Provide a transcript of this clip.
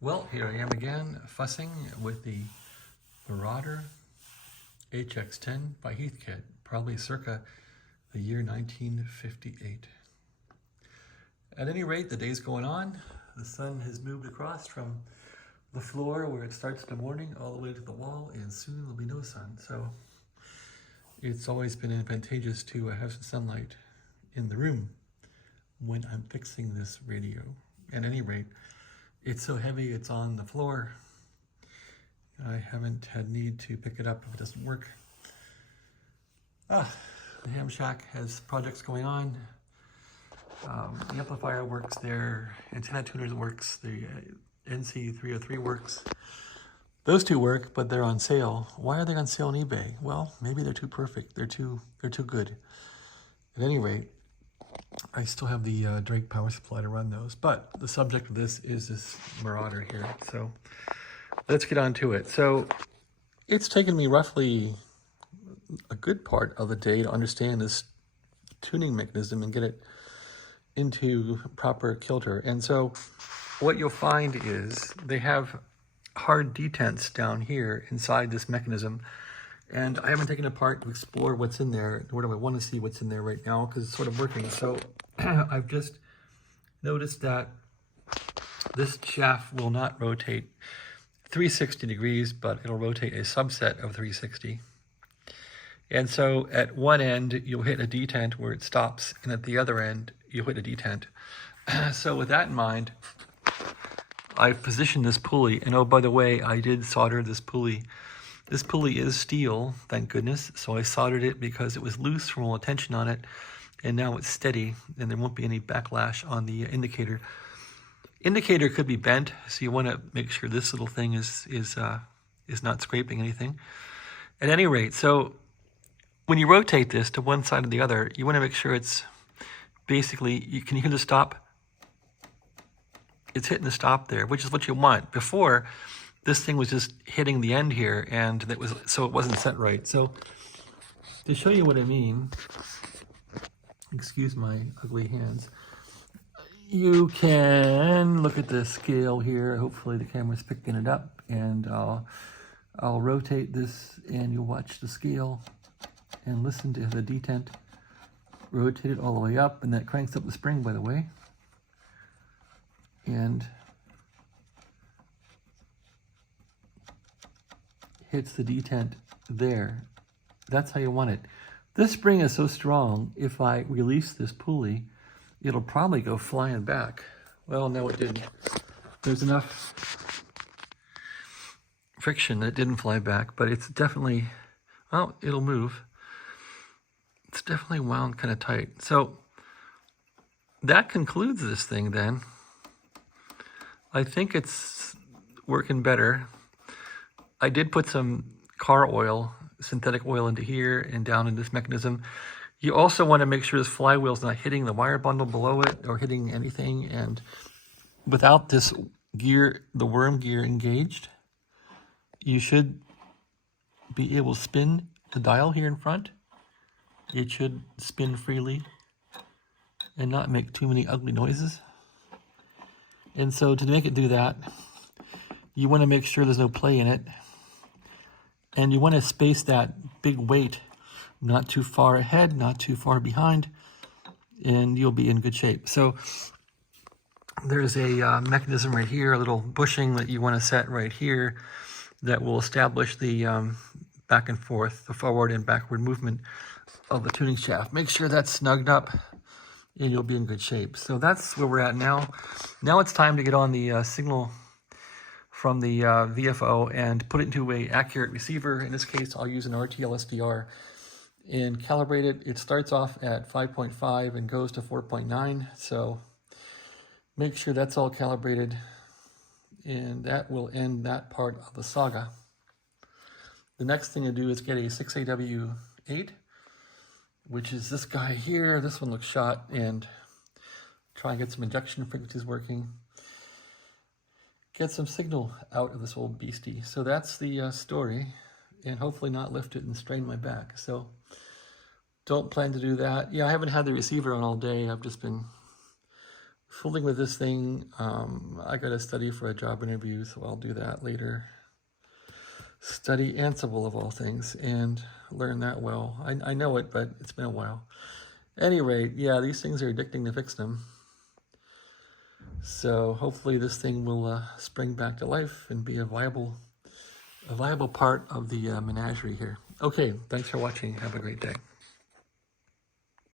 Well, here I am again, fussing with the Marauder HX-10 by Heathkit, probably circa the year 1958. At any rate, the day's going on. The sun has moved across from the floor where it starts in the morning all the way to the wall, and soon there'll be no sun. So it's always been advantageous to have some sunlight in the room when I'm fixing this radio. At any rate, it's so heavy it's on the floor. I haven't had need to pick it up if it doesn't work. The ham shack has projects going on. The amplifier works there, antenna tuners works, the NC303 works. Those two work, but they're on sale. Why are they on sale on eBay? Well, maybe they're too perfect. They're too good. At any rate, I still have the Drake power supply to run those, but the subject of this is this Marauder here. So let's get on to it. So it's taken me roughly a good part of the day to understand this tuning mechanism and get it into proper kilter. And so what you'll find is they have hard detents down here inside this mechanism. And I haven't taken it apart to explore what's in there, nor do I want to see what's in there right now because it's sort of working. So I've just noticed that this shaft will not rotate 360 degrees, but it'll rotate a subset of 360. And so at one end, you'll hit a detent where it stops, and at the other end, you'll hit a detent. So with that in mind, I've positioned this pulley, and oh, by the way, I did solder this pulley. This pulley is steel, thank goodness, so I soldered it because it was loose from all the tension on it, and now it's steady, and there won't be any backlash on the indicator. Indicator could be bent, so you want to make sure this little thing is not scraping anything. At any rate, so when you rotate this to one side or the other, you want to make sure it's basically, you can hear the stop. It's hitting the stop there, which is what you want. Before, this thing was just hitting the end here, and it wasn't set right. So to show you what I mean, excuse my ugly hands, you can look at the scale here. Hopefully the camera's picking it up, and I'll rotate this, and you'll watch the scale and listen to the detent. Rotate it all the way up, and that cranks up the spring, by the way. And hits the detent there. That's how you want it. This spring is so strong, if I release this pulley, it'll probably go flying back. Well, no, it didn't. There's enough friction that it didn't fly back, but it's definitely, well, it'll move. It's definitely wound kind of tight. So that concludes this thing then. I think it's working better. I did put some car oil, synthetic oil into here and down in this mechanism. You also want to make sure this flywheel's not hitting the wire bundle below it or hitting anything. And without this gear, the worm gear engaged, you should be able to spin the dial here in front. It should spin freely and not make too many ugly noises. And so to make it do that, you want to make sure there's no play in it. And you want to space that big weight not too far ahead, not too far behind, and you'll be in good shape. So there's a mechanism right here, a little bushing that you want to set right here that will establish the back and forth, the forward and backward movement of the tuning shaft. Make sure that's snugged up and you'll be in good shape. So that's where we're at now. Now it's time to get on the signal from the VFO and put it into an accurate receiver. In this case, I'll use an RTL SDR and calibrate it. It starts off at 5.5 and goes to 4.9. So make sure that's all calibrated, and that will end that part of the saga. The next thing to do is get a 6AW8, which is this guy here. This one looks shot, and try and get some injection frequencies working. Get some signal out of this old beastie. So that's the story, and hopefully not lift it and strain my back. So don't plan to do that. Yeah, I haven't had the receiver on all day. I've just been fooling with this thing. I got to study for a job interview, so I'll do that later. Study Ansible of all things and learn that well. I know it, but it's been a while. Any rate, yeah, these things are addicting to fix them. So hopefully this thing will spring back to life and be a viable part of the menagerie here. Okay, thanks for watching. Have a great day.